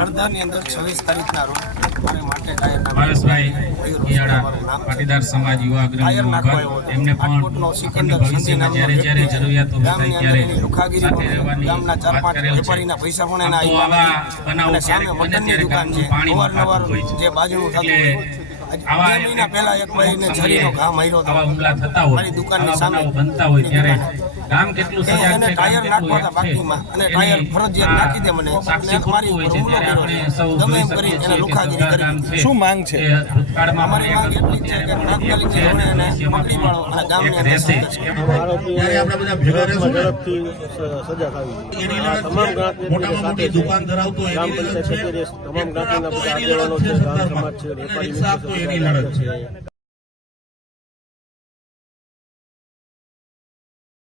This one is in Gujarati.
સરદારની અંદર 26 તારીખના રોજ મારે માટે ટાયરના પારસભાઈ પાટીદાર સમાજ યુવા અગ્રણી એમને પણ ભવિષ્યમાં જ્યારે જ્યારે જરૂરિયાતો થાય ત્યારે સાથે રહેવાની ગામના 4-5 વેપારીના પૈસા પણ એના આપ્યા સામે મટનની દુકાન છે અવારનવાર જે બાજુનું થતું હોય આવા મહિના પહેલા એક ભાઈને છરીનો ઘા માર્યો હતો હુમલા થતા હોય મારી દુકાનની સામે બનતા હોય ત્યારે ગામ કેટલું સજાગ છે ટાયર નાખવા હતા બાકીમાં અને ટાયર ફરજિયાત નાખી દે મને મારી ઉપર હુમલો કર્યો ગમે એમ કરી એને લુખાગીરી કરી શું માંગ છે અમારી માંગ એટલી છે કે તાત્કાલિક ધોરણે એને પકડી પાડો અને ગામની અંદર ત્યારે આપણે બધા ભેગા રહેશું ને સજા થાવી એની મોટામાં મોટી દુકાન ધરાવતો ગ્રામ પંચાયત તમામ જ્ઞાતિના બધા આગેવાનો છે ગામ સમાજ છે વેપારી એની લડત છે।